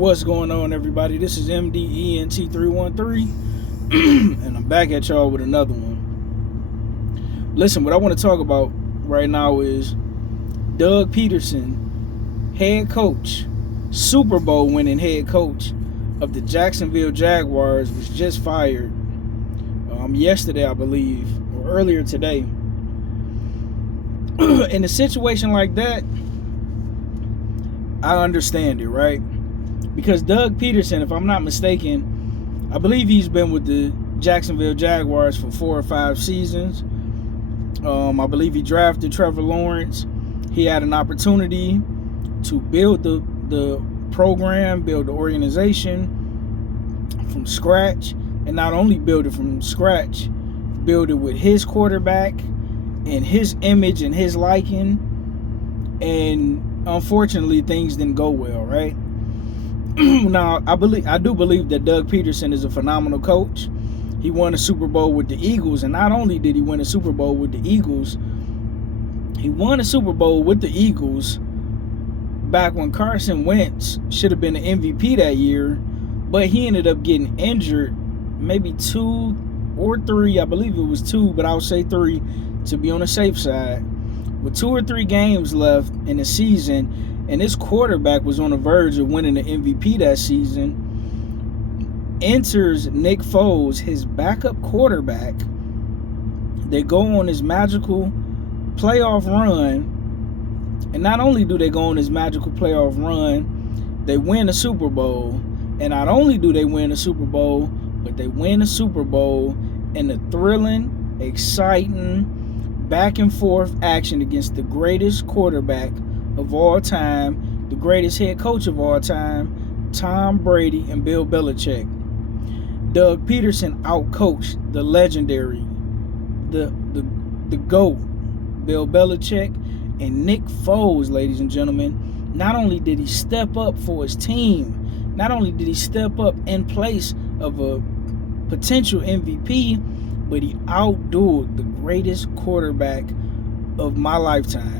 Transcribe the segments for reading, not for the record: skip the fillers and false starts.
What's going on, everybody? This is MDENT313, and I'm back at y'all with another one. Listen, what I want to talk about right now is Doug Peterson, head coach, Super Bowl winning head coach of the Jacksonville Jaguars, was just fired yesterday, I believe, or earlier today. In a situation like that, I understand it, right? Because Doug Peterson, if I'm not mistaken, I believe he's been with the Jacksonville Jaguars for 4 or 5 seasons. I believe he drafted Trevor Lawrence. He had an opportunity to build the program, build the organization from scratch, and not only build it from scratch, build it with his quarterback and his image and his liking. And unfortunately, things didn't go well, right? Now, I do believe that Doug Peterson is a phenomenal coach. He won a Super Bowl with the Eagles, and not only did he win a Super Bowl with the Eagles, he won a Super Bowl with the Eagles back when Carson Wentz should have been the MVP that year, but he ended up getting injured maybe 2 or 3. I believe it was 2, but I'll say 3 to be on the safe side. With 2 or 3 games left in the season, and his quarterback was on the verge of winning the MVP that season, enters Nick Foles, his backup quarterback. They go on this magical playoff run, and not only do they go on this magical playoff run, they win the Super Bowl. And not only do they win the Super Bowl, but they win the Super Bowl in the thrilling, exciting, back and forth action against the greatest quarterback of all time, the greatest head coach of all time, Tom Brady and Bill Belichick. Doug Peterson outcoached the legendary, the GOAT, Bill Belichick, and Nick Foles, ladies and gentlemen. Not only did he step up for his team, not only did he step up in place of a potential MVP, but he outdueled the greatest quarterback of my lifetime.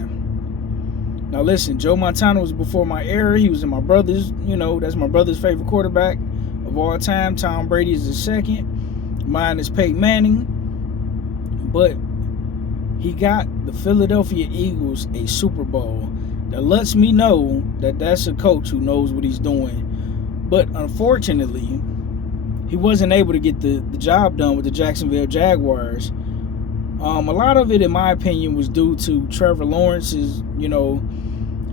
Now listen, Joe Montana was before my era. He was in my brother's, that's my brother's favorite quarterback of all time. Tom Brady is the second. Mine is Peyton Manning. But he got the Philadelphia Eagles a Super Bowl. That lets me know that that's a coach who knows what he's doing. But unfortunately, he wasn't able to get the job done with the Jacksonville Jaguars. A lot of it, in my opinion, was due to Trevor Lawrence's,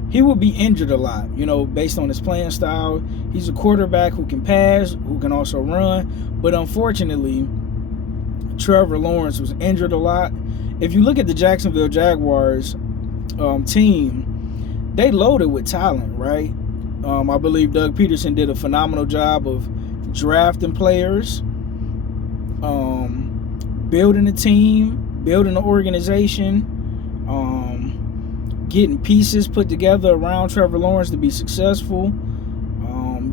he will be injured a lot, based on his playing style. He's a quarterback who can pass, who can also run. But unfortunately, Trevor Lawrence was injured a lot. If you look at the Jacksonville Jaguars team, they loaded with talent, right? I believe Doug Peterson did a phenomenal job of drafting players, building a team, building an organization, getting pieces put together around Trevor Lawrence to be successful.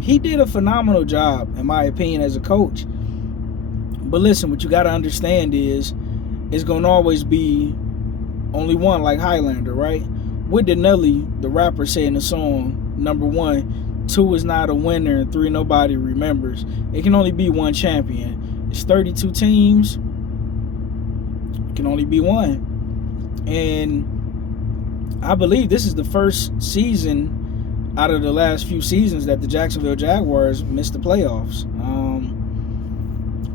He did a phenomenal job, in my opinion, as a coach. But listen, what you got to understand is it's going to always be only one, like Highlander, right? What did Nelly, the rapper, say in the song, number 1, 2 is not a winner, and 3 nobody remembers. It can only be one champion. It's 32 teams. It can only be one. And I believe this is the first season out of the last few seasons that the Jacksonville Jaguars missed the playoffs.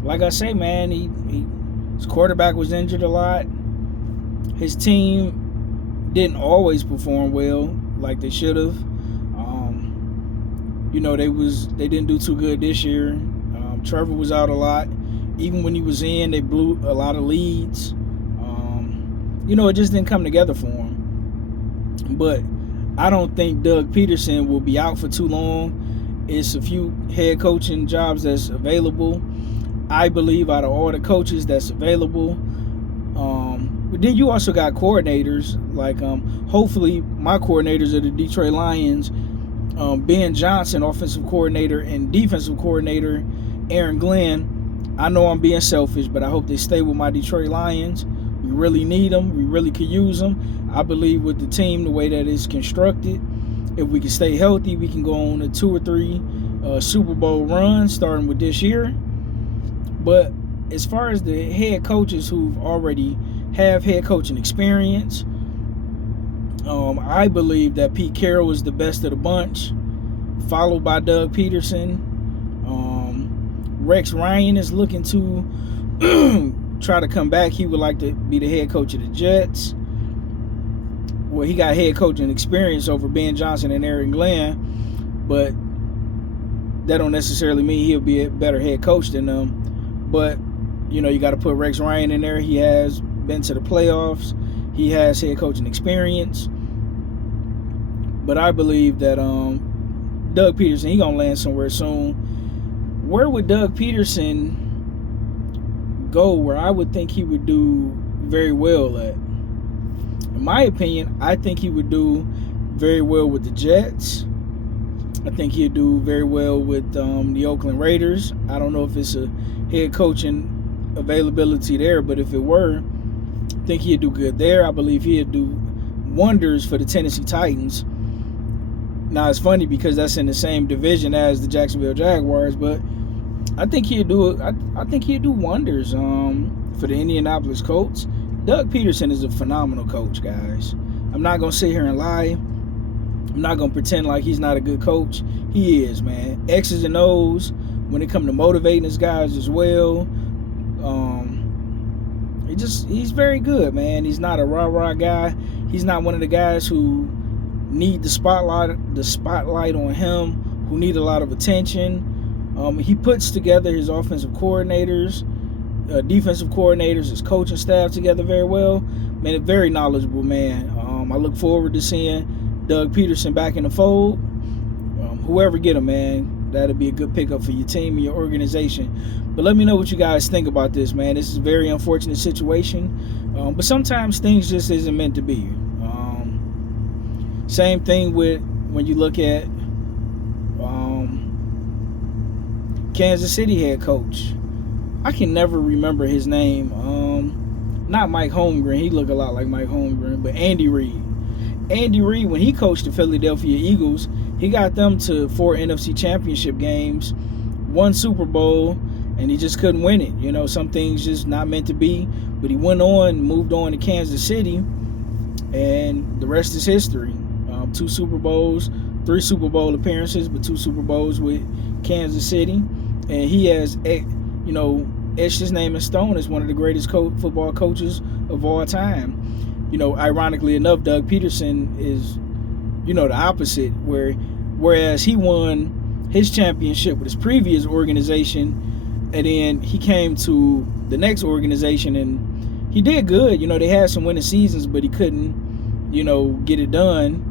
Like I say, man, his quarterback was injured a lot. His team didn't always perform well like they should have. They didn't do too good this year. Trevor was out a lot. Even when he was in, they blew a lot of leads. It just didn't come together for him. But I don't think Doug Peterson will be out for too long. It's a few head coaching jobs that's available. I believe out of all the coaches that's available. But then you also got coordinators. Like, hopefully my coordinators are the Detroit Lions. Ben Johnson, offensive coordinator, and defensive coordinator, Aaron Glenn. I know I'm being selfish, but I hope they stay with my Detroit Lions. We really need them. We really could use them. I believe with the team, the way that it's constructed, if we can stay healthy, we can go on a 2 or 3 Super Bowl run starting with this year. But as far as the head coaches who've already have head coaching experience, I believe that Pete Carroll is the best of the bunch, followed by Doug Peterson. Rex Ryan is looking to try to come back. He would like to be the head coach of the Jets. Well, he got head coaching experience over Ben Johnson and Aaron Glenn, but that don't necessarily mean he'll be a better head coach than them. But, you know, you got to put Rex Ryan in there. He has been to the playoffs. He has head coaching experience. But I believe that Doug Peterson, he going to land somewhere soon. Where would Doug Peterson go where I would think he would do very well at? In my opinion, I think he would do very well with the Jets. I think he'd do very well with the Oakland Raiders. I don't know if it's a head coaching availability there, but if it were, I think he'd do good there. I believe he'd do wonders for the Tennessee Titans. Now, it's funny because that's in the same division as the Jacksonville Jaguars, but I think he'd do wonders for the Indianapolis Colts. Doug Peterson is a phenomenal coach, guys. I'm not going to sit here and lie. I'm not going to pretend like he's not a good coach. He is, man. X's and O's when it comes to motivating his guys as well. He's very good, man. He's not a rah-rah guy. He's not one of the guys who need the spotlight on him, who need a lot of attention. He puts together his offensive coordinators, defensive coordinators, his coaching staff together very well. Man, a very knowledgeable man. I look forward to seeing Doug Peterson back in the fold. Whoever get him, man, that'll be a good pickup for your team and your organization. But let me know what you guys think about this, man. This is a very unfortunate situation. But sometimes things just isn't meant to be. Same thing with when you look at Kansas City head coach. I can never remember his name. Not Mike Holmgren. He looked a lot like Mike Holmgren, but Andy Reid. Andy Reid, when he coached the Philadelphia Eagles, he got them to 4 NFC Championship games, 1 Super Bowl, and he just couldn't win it. You know, some things just not meant to be. But he went on, moved on to Kansas City, and the rest is history. 2 Super Bowls, 3 Super Bowl appearances, but 2 Super Bowls with Kansas City. And he has, you know, etched his name in stone as one of the greatest football coaches of all time. You know, ironically enough, Doug Peterson is, you know, the opposite, whereas he won his championship with his previous organization, and then he came to the next organization and he did good. You know, they had some winning seasons, but he couldn't, you know, get it done.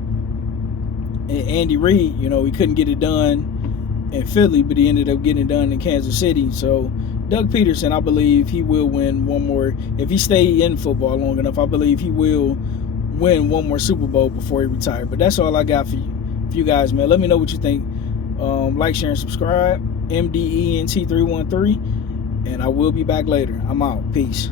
And Andy Reid, you know, he couldn't get it done in Philly, but he ended up getting it done in Kansas City. So Doug Peterson, I believe he will win one more. If he stay in football long enough, I believe he will win one more Super Bowl before he retires. But that's all I got for you guys, man. Let me know what you think. Like, share, and subscribe. MDENT313, and I will be back later. I'm out. Peace.